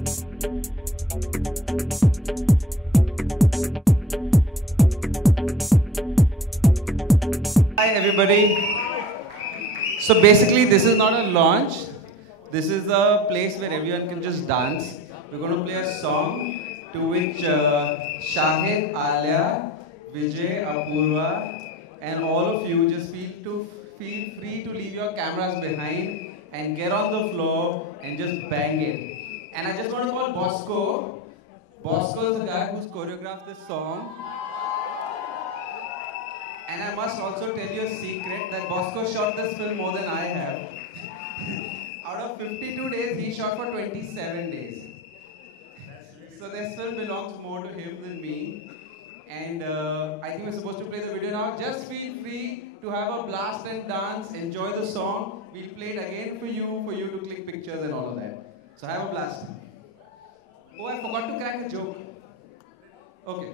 Hi everybody. So basically this is not a launch. This is a place where everyone can just dance. We're going to play a song to which Shahid, Alia, Vijay, Apurva and all of you just feel free to leave your cameras behind and get on the floor and just bang it. And I just want to call Bosco. Bosco is the guy who's choreographed this song. And I must also tell you a secret that Bosco shot this film more than I have. Out of 52 days, he shot for 27 days. So this film belongs more to him than me. And I think we're supposed to play the video now. Just feel free to have a blast and dance, enjoy the song. We'll play it again for you to click pictures and all of that. So have a blast. Oh, I forgot to crack a joke. Okay.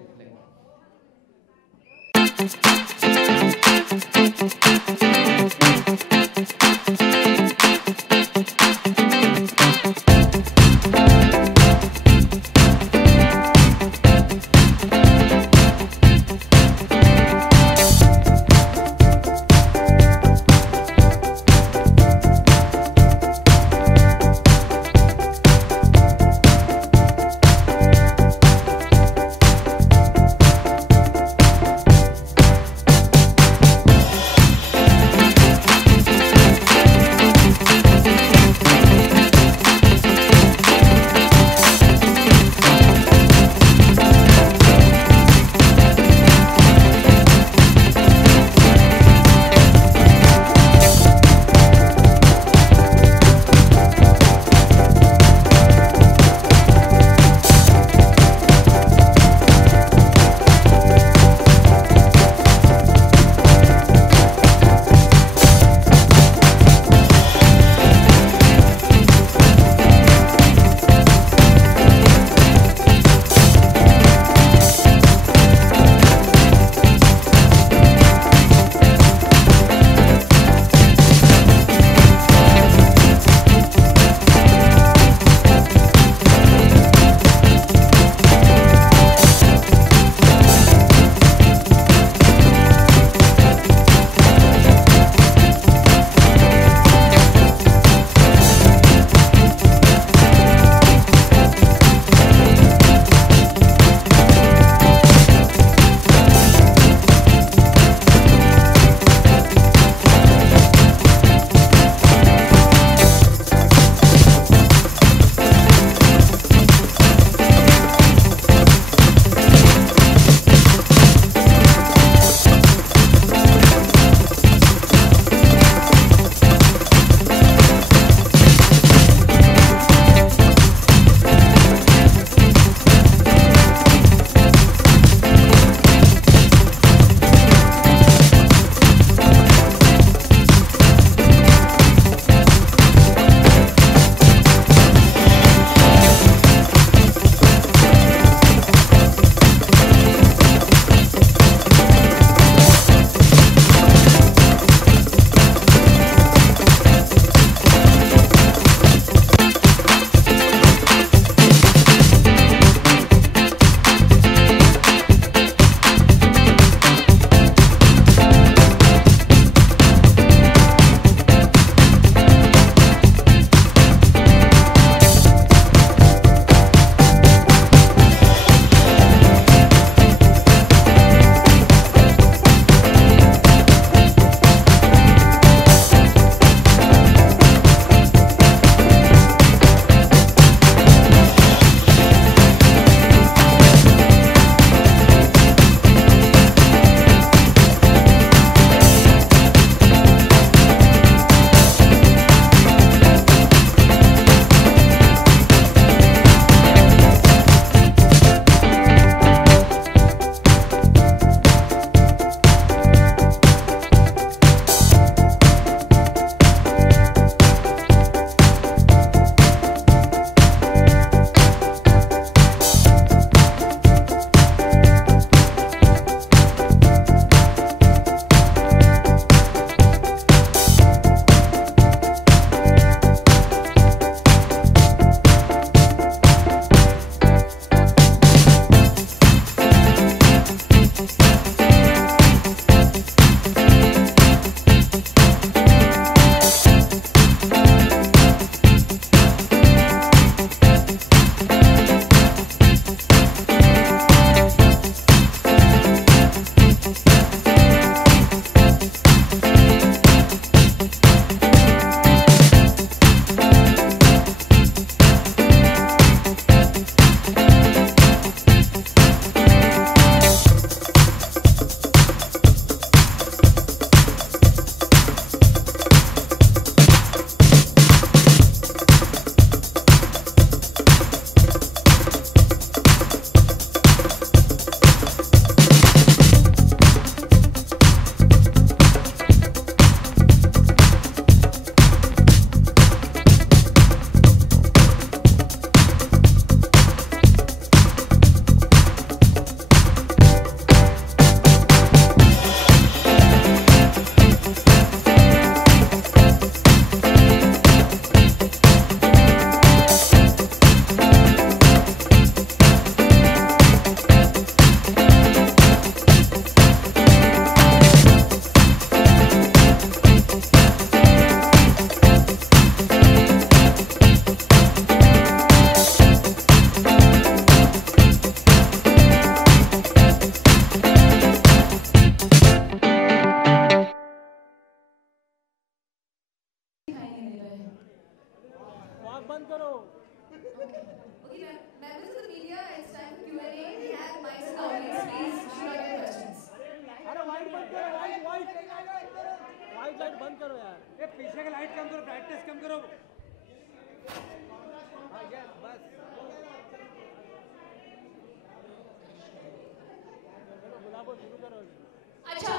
अच्छा,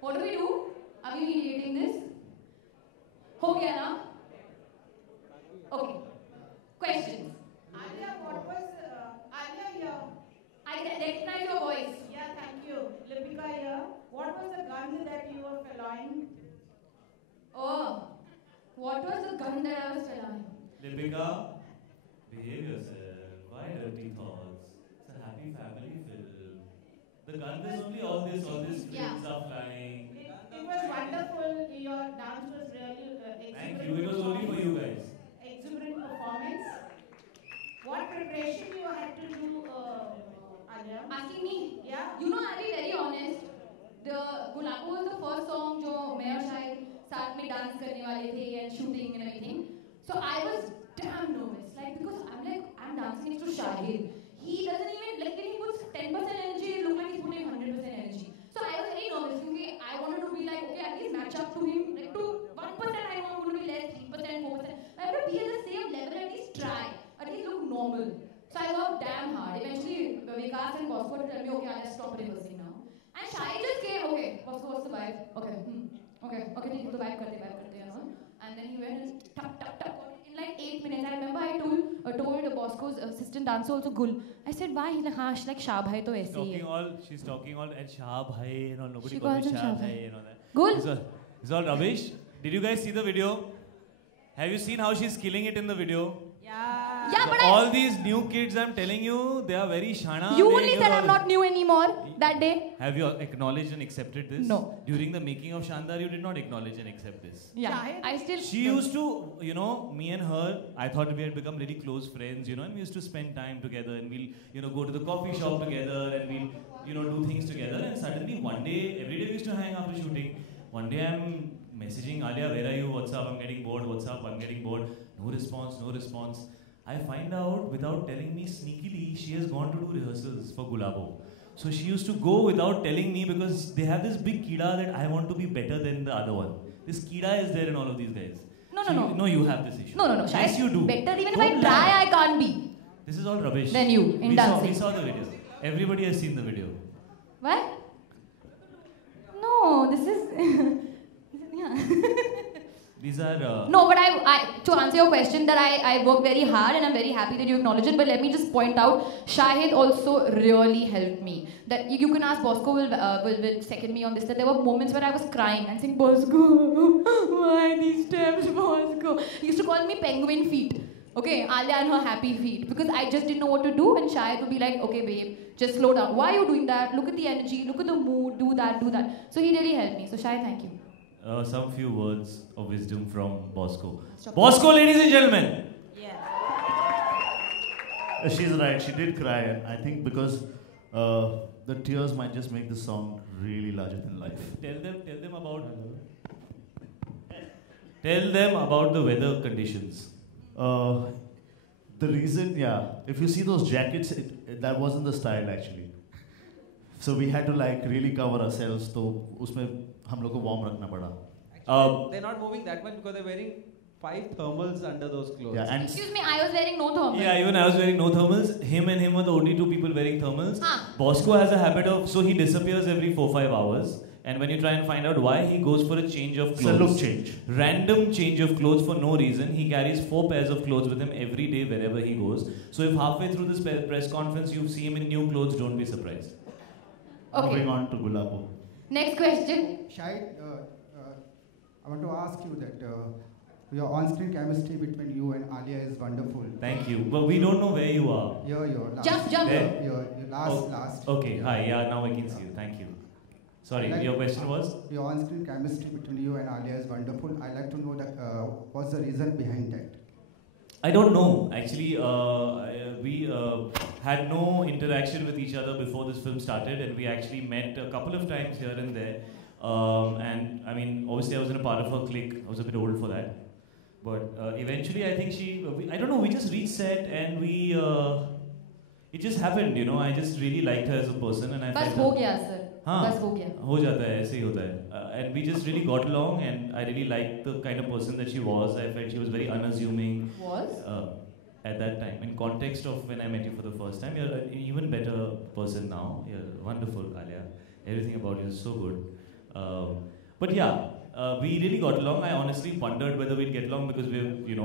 what do we do? Are we mediating this? हो गया ना? Okay. Questions. Alia, what was Alia here? I recognize your voice. Yeah, thank you. Lipika here. What was the gun that you were following? Oh, what was the gun that I was following? Lipika, behave yourself. Why dirty thoughts? It's a happy family film. The gun is only all this flames are flying. It was wonderful. Your dance was really Thank you. It was only for you guys. exuberant performance. What preparation you had to do, Alia? Asking me? Yeah. You know, I'll be very honest. The Gulabo was the first song जो मैं और शायद साथ में dance करने वाले थे and shooting and everything. So I was damn nervous, like because I'm dancing next to Shahid. He doesn't even like when he puts 10% energy, it looks like he's putting 100% energy. So I was very nervous because I wanted to be like okay, at least match up to him. Like to 1% I want to be less, 3%, 4%. I have to be at the same level, at least try, at least look normal. So I worked damn hard. Eventually, Vikas and Bosco would tell me, okay, let's stop rehearsing now. And Shahid just came, okay, Bosco, what's the vibe? Okay, okay, ठीक है, तो vibe करते हैं ना. And then he went and tuck. In like 8 minutes, I remember I told Bosco's assistant dancer also Gul. I said, why? He's like, हाँ, she's like Shah bhai to ऐसे ही है. She's talking all and Shah bhai and all. Nobody She calls calls me him Shah Shah bhai bhai. and all that. Gul. It's all rubbish. Did you guys see the video? Have you seen how she's killing it in the video? Yeah, but all these new kids, I'm telling you, they are very shana. You only said I'm not new anymore that day. Have you acknowledged and accepted this? No. During the making of Shandar, you did not acknowledge and accept this. Yeah, I still. She used to, you know, me and her, I thought we had become really close friends, you know, and we used to spend time together and we'll, you know, go to the coffee shop together and we'll, you know, do things together. And suddenly one day, every day we used to hang after shooting. One day I'm messaging Alia, where are you? What's up? I'm getting bored. What's up? I'm getting bored. No response. I find out without telling me sneakily, she has gone to do rehearsals for Gulabo. So she used to go without telling me because they have this big kida that I want to be better than the other one. This kida is there in all of these guys. No, you have this issue. No. Yes, you do. Better even Don't if I try, I can't be. This is all rubbish. Then you, in dancing. We saw the video. Everybody has seen the video. What? No, this is... yeah. These are... No, but I to answer your question, that I work very hard and I'm very happy that you acknowledge it. But let me just point out, Shahid also really helped me. That you can ask Bosco will second me on this. That there were moments where I was crying and saying, Bosco, why these steps, Bosco? He used to call me penguin feet. Okay, Alia and her happy feet. Because I just didn't know what to do, and Shahid would be like, okay, babe, just slow down. Why are you doing that? Look at the energy, look at the mood, do that. So he really helped me. So Shahid, thank you. Some few words of wisdom from Bosco. Bosco, ladies and gentlemen! Yeah. She's right, she did cry, and I think because the tears might just make the song really larger than life. Tell them about the weather conditions. The reason, if you see those jackets, that wasn't the style actually. So we had to like really cover ourselves, so usme hum log ko warm rakhna pada. They're not moving that much because they're wearing 5 thermals under those clothes. Yeah, and Excuse me, I was wearing no thermals. Yeah, even I was wearing no thermals. Him were the only 2 people wearing thermals. Bosco has a habit of, so he disappears every 4-5 hours. And when you try and find out why, he goes for a change of clothes. It's a look change. Random change of clothes for no reason. He carries 4 pairs of clothes with him every day wherever he goes. So if halfway through this press conference you see him in new clothes, don't be surprised. Okay. Moving on to Gulabo. Next question. Shahid, I want to ask you that your on-screen chemistry between you and Alia is wonderful. Thank you. But we don't know where you are. You're last. Jump. There? You're last. Okay, hi. Yeah, now I can see you. Thank you. Sorry, your question was? Your on-screen chemistry between you and Alia is wonderful. I'd like to know that what's the reason behind that? I don't know. Actually, we had no interaction with each other before this film started, and we actually met a couple of times here and there. And I mean, obviously, I was in a part of her clique. I was a bit old for that. But eventually, I think I don't know, we just reached set and it just happened, you know. I just really liked her as a person, and I बस हो गया sir. बस हो गया. हो जाता है, ऐसे ही होता है. And we just really got along, and I really liked the kind of person that she was. I felt she was very unassuming. Was? at that time. In context of when I met you for the first time, you're an even better person now. You're wonderful, Alia. Everything about you is so good. But yeah, we really got along. I honestly wondered whether we'd get along because we've,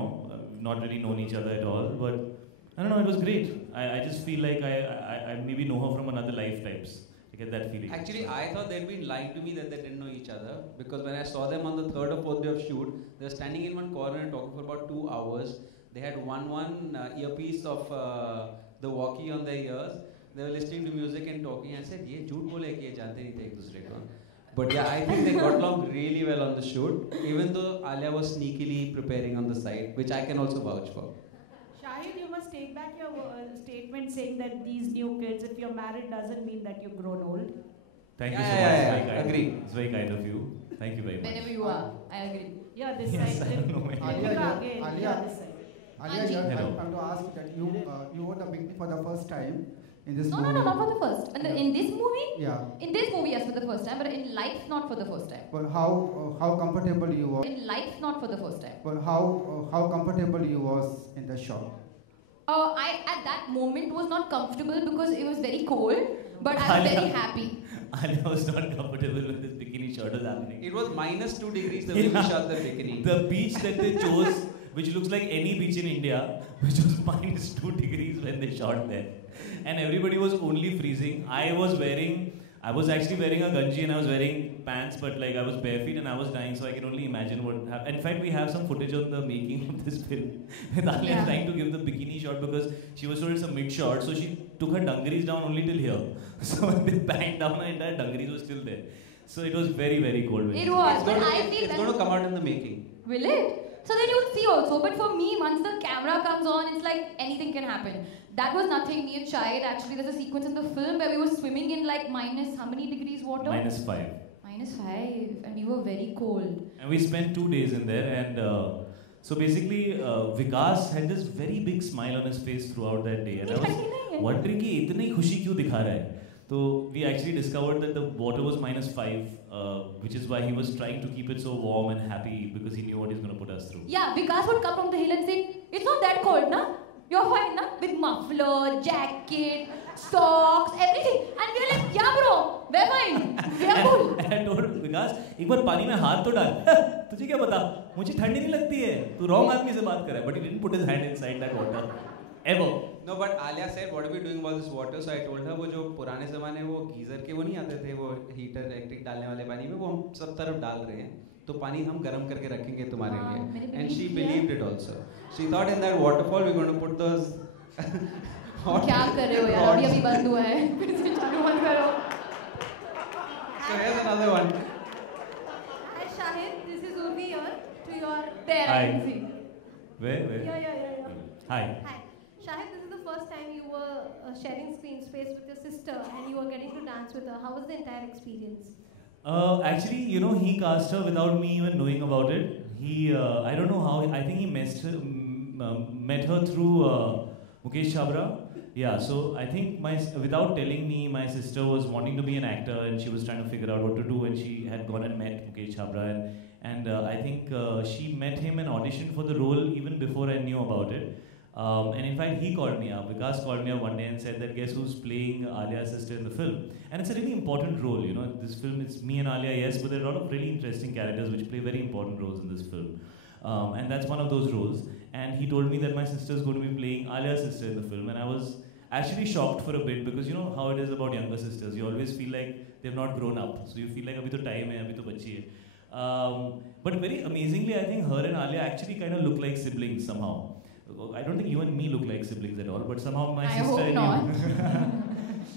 not really known each other at all. But I don't know, it was great. I just feel like I maybe know her from another lifetimes. I get that feeling. Actually, I thought they'd been lying to me that they didn't know each other, because when I saw them on the third or fourth day of shoot, they were standing in one corner and talking for about 2 hours. They had one earpiece of the walkie on their ears. They were listening to music and talking. I said, "Ye jhoot bole ki ye jante nahi the ek dusre ko." But yeah, I think they got along really well on the shoot, even though Alia was sneakily preparing on the side, which I can also vouch for. Shahid, you must take back your statement saying that these new kids, if you're married, doesn't mean that you've grown old. Thank you Yeah, so much. yeah, It's yeah, very kind. agree. It's very kind of you. Thank you very much. Whenever you are, I agree. Yeah, this Yes, side. I don't know why. Alia, Again, Alia, yeah, this side. Alia, Hello. I'm to ask that you wore the bikini for the first time in this No, movie. no, not for the first. And in this movie? Yeah. In this movie, yes, for the first time, but in life, not for the first time. But how comfortable you were? In life, not for the first time. But how comfortable you was in the shot? I at that moment was not comfortable because it was very cold, but I was very happy. Alia was not comfortable when this bikini shot was happening. It was minus 2 degrees the way we shot the bikini. The beach that they chose, which looks like any beach in India, which was minus 2 degrees when they shot there. And everybody was only freezing. I was actually wearing a ganji and I was wearing pants, but like I was bare feet and I was dying, so I can only imagine what happened. In fact, we have some footage on the making of this film with Alia trying to give the bikini shot because she was told it's a mid shot, so she took her dungarees down only till here. So when they banged down, her entire dungarees was still there. So it was very, very cold. It was, but I feel It's going to come out in the making. Will it? So then you'll see also. But for me, once the camera comes on, it's like anything can happen. That was nothing. Me and Shahid, actually, there's a sequence in the film where we were swimming in like minus how many degrees water? -5. -5, and we were very cold. And we spent 2 days in there, and so basically, Vikas had this very big smile on his face throughout that day, and I was wondering कि इतनी खुशी क्यों दिखा रहा है? So we actually discovered that the water was -5, which is why he was trying to keep it so warm and happy because he knew what he's going to put us through. Yeah, Vikas would come from the hill and say, "It's not that cold, na? You're fine, na? With muffler, jacket, socks, everything." And we're like, "Yeah, bro, we're fine. We're cool." And I told Vikas, एक बार पानी में हाथ तो डाल. तुझे क्या पता? मुझे ठंडी नहीं लगती है. तू wrong आदमी से बात कर रहा है. But he didn't put his hand inside that water. Ever. No, but Alia said, "What are we doing about this water?" So I told her, वो जो पुराने ज़माने वो गीज़र के वो नहीं आते थे, वो हीटर इलेक्ट्रिक डालने वाले पानी में, वो हम सब तरफ डाल रहे हैं. तो पानी हम गर्म करके रखेंगे तुम्हारे लिए. And she believed it also. She thought in that waterfall we're going to put those. क्या कर रहे हो यार? अभी अभी बंद हुआ है. फिर से चालू मत करो. So here's another one. Hi Shahid, this is Urvi here to your... There, I Hi. can see. Where? Yeah. Hi. Hi. Shahid, this is the first time you were sharing screen space with your sister and you were getting to dance with her. How was the entire experience? Actually, he cast her without me even knowing about it. He, I don't know how, I think he met her through Mukesh Chabra. Yeah, so I think without telling me, my sister was wanting to be an actor and she was trying to figure out what to do, and she had gone and met Mukesh Chabra, and I think she met him and auditioned for the role even before I knew about it. And in fact, he called me up. Vikas called me up one day and said that guess who's playing Alia's sister in the film? And it's a really important role, This film, it's me and Alia, yes, but there are a lot of really interesting characters which play very important roles in this film. And that's one of those roles. And he told me that my sister is going to be playing Alia's sister in the film, and I was actually shocked for a bit because you know how it is about younger sisters. You always feel like they've not grown up, so you feel like abhi to time hai, abhi to bachchi hai. But very amazingly, I think her and Alia actually kind of look like siblings somehow. I don't think you and me look like siblings at all, but somehow my sister and you.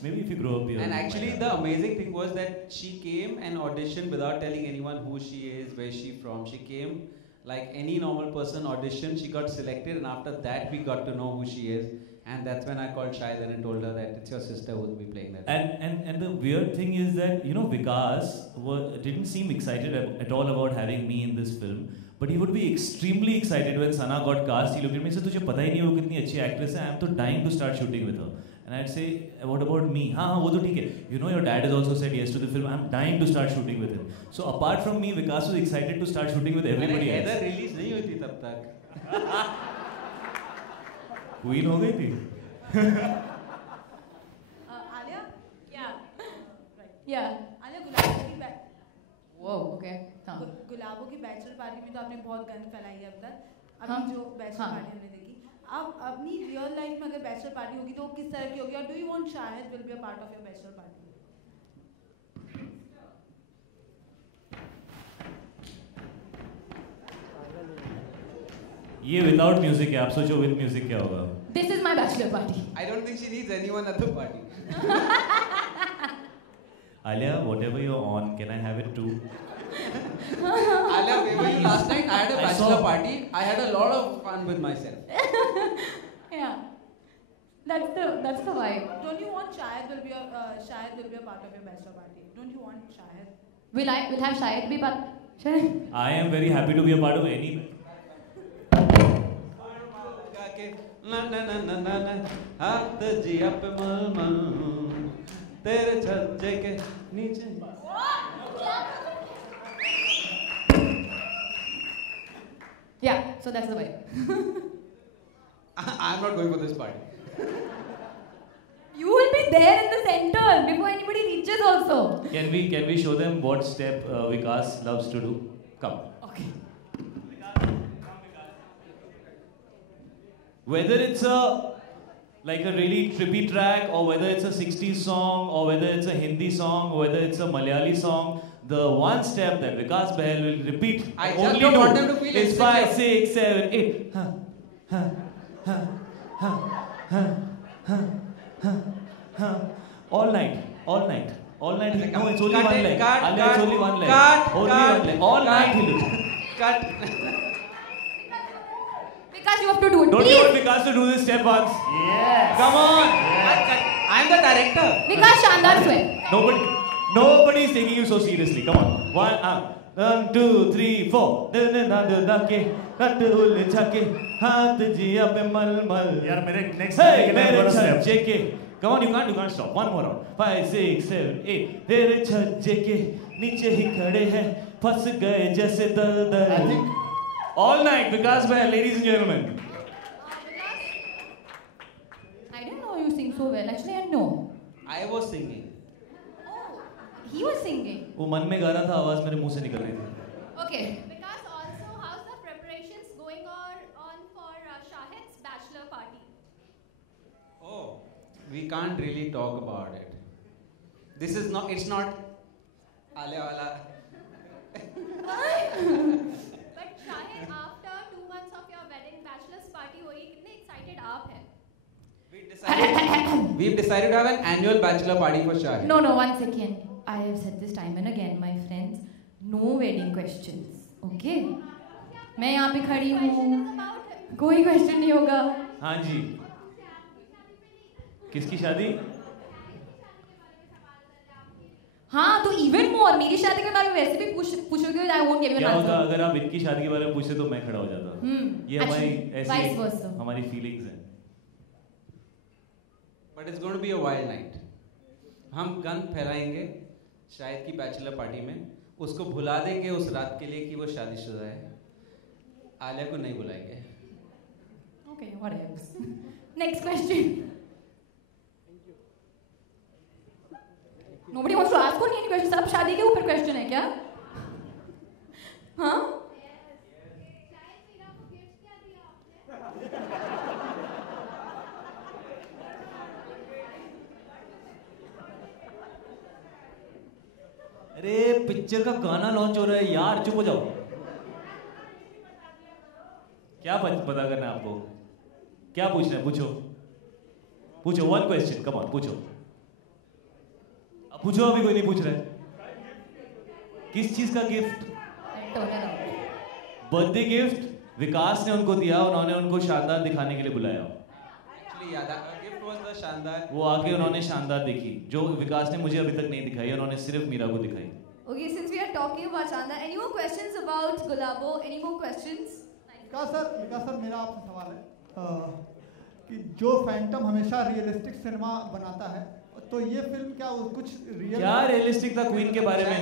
Maybe if you grow up here. And actually, the amazing thing was that she came and auditioned without telling anyone who she is, where she from. She came like any normal person auditioned. She got selected, and after that, we got to know who she is. And that's when I called Shahid and told her that it's your sister who will be playing that. And the weird thing is that Vikas didn't seem excited at all about having me in this film. But he would be extremely excited when Sana got cast. He looked at me and said, "तुझे पता ही नहीं वो कितनी अच्छी actress है. I'm so dying to start shooting with her." And I'd say, "What about me?" हाँ वो तो ठीक है. Your dad has also said yes to the film. I'm dying to start shooting with him. So apart from me, Vikas was excited to start shooting with everybody else. Heather release नहीं हुई थी तब तक. Queen हो गई थी. Alia Yeah. right. Yeah. Alia गुलाबों की Whoa. Okay. हाँ. गुलाबों की बैचलर पार्टी में तो आपने बहुत गंद फैलाई है अब तक. हाँ. अभी जो बैचलर हाँ. पार्टी हमने देखी, अब अपनी रियल लाइफ में अगर बैचलर पार्टी होगी तो वो किस तरह की होगी, और do you want Shahid will be a part of your bachelor party? ये विदाउट म्यूजिक है. आप सोचो विद म्यूजिक क्या होगा. This is my bachelor party. I don't think she needs anyone at the party. Alia, whatever you're on, can I have it too? Alia, where were you last night? I had a I bachelor saw. party. I had a lot of fun with myself. Yeah. That's the vibe. Don't you want Shahid will be a part of your bachelor party? Don't you want Shahid? Will have Shahid be part? Shahid? I am very happy to be a part of any. ना ना ना ना ना ना हाथ जिया पे मल मल तेरे छज्जे के नीचे. Yeah. So that's the vibe. I'm not going for this party. You will be there in the center before anybody reaches also. Can we show them what step Vikas loves to do? Come. Okay. Whether it's like a really trippy track, or whether it's a 60s song, or whether it's a Hindi song, or whether it's a Malayali song, the one step that Vikas Bahel will repeat I just only don't want do them to feel is insecure. 5, 6, 7, 8. All night. No, it's only one leg. Alia, it's only one leg. Only one leg. All night he will. Cut. Because you have to do it. Don't Please. you want Vikas to do this step once? Yes. Come on. I'm the director. Vikas Shandar sweat. Nobody is taking you so seriously. Come on. 1, 2, 3, 4. हाथ जिया पे मल मल. यार मेरे next Hey, time मेरे मेरे step. छज्जे के. Come on, you can't stop. One more round. 5, 6, 7, 8. तेरे छज्जे के नीचे ही खड़े हैं, फंस गए जैसे दलदल. I think All night, Vikas Bahel, ladies and gentlemen. I didn't know you sing so well. Actually, I know. I was singing. He was singing. वो मन में गा रहा था, आवाज मेरे मुंह से निकल रही थी. Okay. Because also, how's the preparations going on for Shahid's bachelor party? Oh, we can't really talk about it. This is not. It's not. Alia wala. But Shahid, after 2 months of your wedding, bachelor's party होगी, कितने excited आप हैं? We've decided to have an annual bachelor party for Shahid. No, 1 second. I have said this time and again, my friends. No wedding questions. Okay? मैं यहाँ पे खड़ी हूँ. कोई question नहीं होगा. हाँ जी. किसकी शादी? हाँ, तो even more. मेरी शादी के बारे में वैसे भी पूछोगे, I won't give you an क्या होता answer. अगर आप इनकी शादी के बारे में पूछते तो मैं खड़ा हो जाता. ये हमारी Actually, vice ऐसी versa. हमारी फीलिंग्स हैं. But it's going to be a wild night. हम गंद फैलाएंगे शाहिद की बैचलर पार्टी में. उसको भुला देंगे उस रात के लिए कि वो शादीशुदा है. आलिया को नहीं बुलाएंगे. Okay, whatever. Next question. Nobody wants to ask any questions. अब शादी के ऊपर question है क्या? हाँ? अरे पिक्चर का गाना लॉन्च हो रहा है यार, चुप हो जाओ. क्या पता करना है आपको? क्या पूछना है? पूछो. One question. कम ऑन, पूछो. अब पूछो. अभी कोई नहीं पूछ रहा है. किस चीज का गिफ्ट? बर्थडे गिफ्ट विकास ने उनको दिया. उन्होंने उनको शानदार दिखाने के लिए बुलाया. Actually, yeah, that gift was the शानदार. वो आके उन्होंने शानदार देखी, जो विकास ने मुझे अभी तक नहीं दिखाई. उन्होंने सिर्फ मीरा को दिखाई. Okay, since we are talking about Shanda, any more questions about Gulabo? Any more questions? Vikas sir मेरा आपसे सवाल है कि जो फैंटम हमेशा रियलिस्टिक सिनेमा बनाता है, तो ये फिल्म क्या कुछ रियल? क्या रियलिस्टिक था क्वीन के बारे में?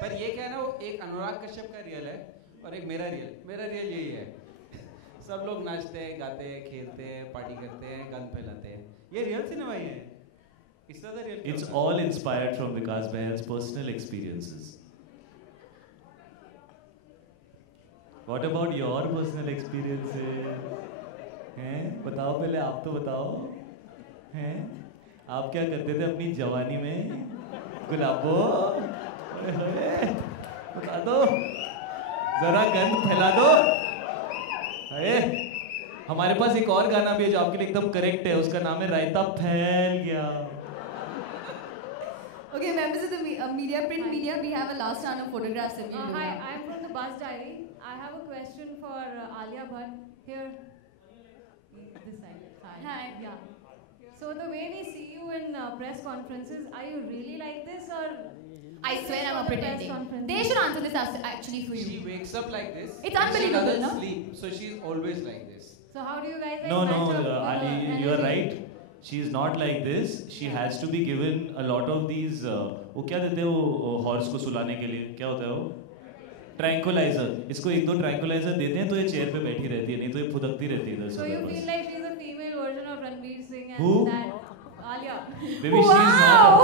पर ये क्या है ना, वो एक अनुराग कश्यप का रियल है और एक मेरा रियल यही है. सब लोग नाचते हैं, गाते हैं, खेलते हैं, पार्टी करते हैं, गन फैलाते हैं. ये रियल सिनेमा ही है. Is that the real? It's all inspired from Vikas Bahar's personal experiences. What about your personal experiences? हैं? बताओ पहले, आप तो बताओ. हैं? आप क्या करते थे अपनी जवानी में? गुलाबो? बता दो. जरा गंद फैला दो. अरे हमारे पास एक और गाना भी है जो आपके लिए एकदम करेक्ट है. उसका नाम है रायता फैल गया. Okay, members of the media, print media, we have a last round of photographs. Hi, I'm from the Bus Diary. I have a question for Alia Bhatt. Here, this side. Hi. Yeah. So the way we see you in press conferences, are you really like this or? I swear I'm a pretending. They should answer this actually for you. She wakes up like this. It's unbelievable, She no? doesn't sleep, so she's always like this. So how do you guys? No, match up, Ali, you are right. She is not like this. She has to be given a lot of these. वो क्या देते हैं वो horse को सुलाने के लिए? क्या होता है वो? ट्रैंकुलाइजर. इसको एक दो ट्रैंकुलाइजर देते हैं तो ये चेयर पे बैठी रहती है, नहीं तो ये फुदकती रहती है इधर से So you उधर feel बस. like she's a female version of Ranveer Singh and Who? that Alia. Maybe she's not.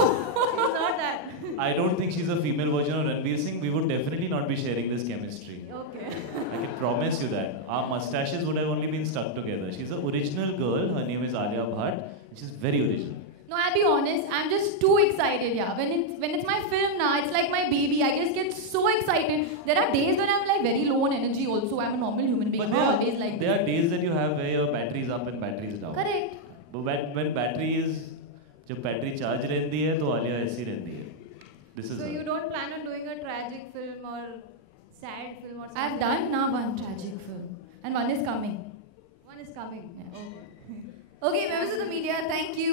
She's not that. I don't think she's a female version of Ranveer Singh. We would definitely not be sharing this chemistry. Okay. I can promise you that. Our mustaches would have only been stuck together. She's an original girl. Her name is Alia Bhatt. She's very original. No, I'll be honest. I'm just too excited. Yeah, when it's my film now, it's like my baby. I just get so excited. There are days when I'm like very low on energy. Also, I'm a normal human being. But I'm not always like there this. are days that you have where your battery is up and battery is down. Correct. But when battery is, जब battery charge रहती है तो आलिया ऐसी रहती है. This is. So her. you don't plan on doing a tragic film or sad film or something? I've done now one tragic film, and one is coming. One is coming. Yeah. Okay. Okay, members of the media, thank you.